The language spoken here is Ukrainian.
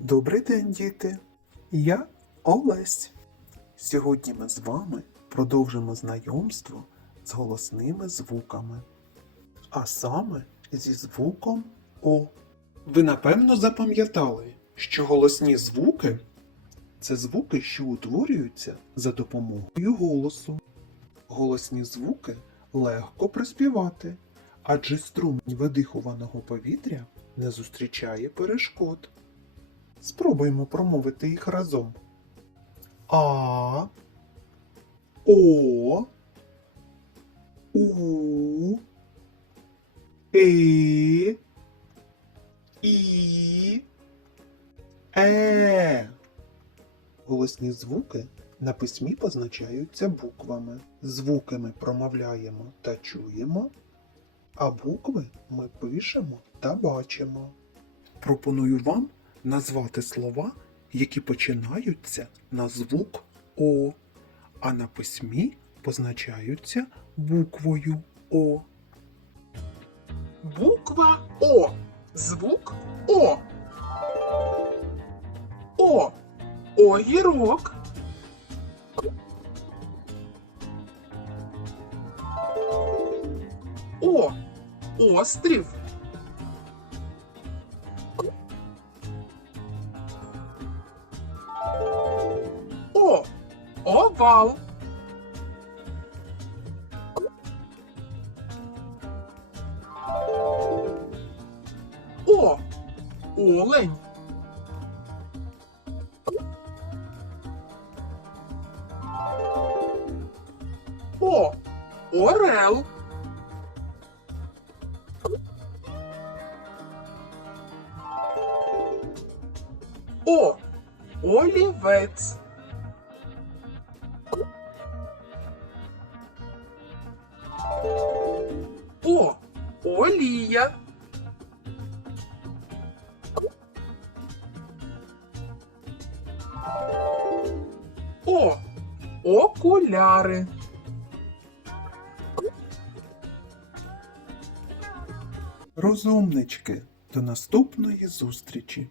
Добрий день, діти! Я Олесь. Сьогодні ми з вами продовжимо знайомство з голосними звуками, а саме зі звуком О. Ви напевно запам'ятали, що голосні звуки це звуки, що утворюються за допомогою голосу. Голосні звуки легко приспівати, адже струмінь видихуваного повітря не зустрічає перешкод. Спробуємо промовити їх разом. А. О. У. Е. І. Е. Голосні звуки на письмі позначаються буквами. Звуки ми промовляємо та чуємо, а букви ми пишемо та бачимо. Пропоную вам назвати слова, які починаються на звук О, а на письмі позначаються буквою О. Буква О. Звук О. О. Огірок. О. Острів. Овал. О. Олень. О. Орел. О. Олівець. О. Олія. О. Окуляри. Розумнички, до наступної зустрічі!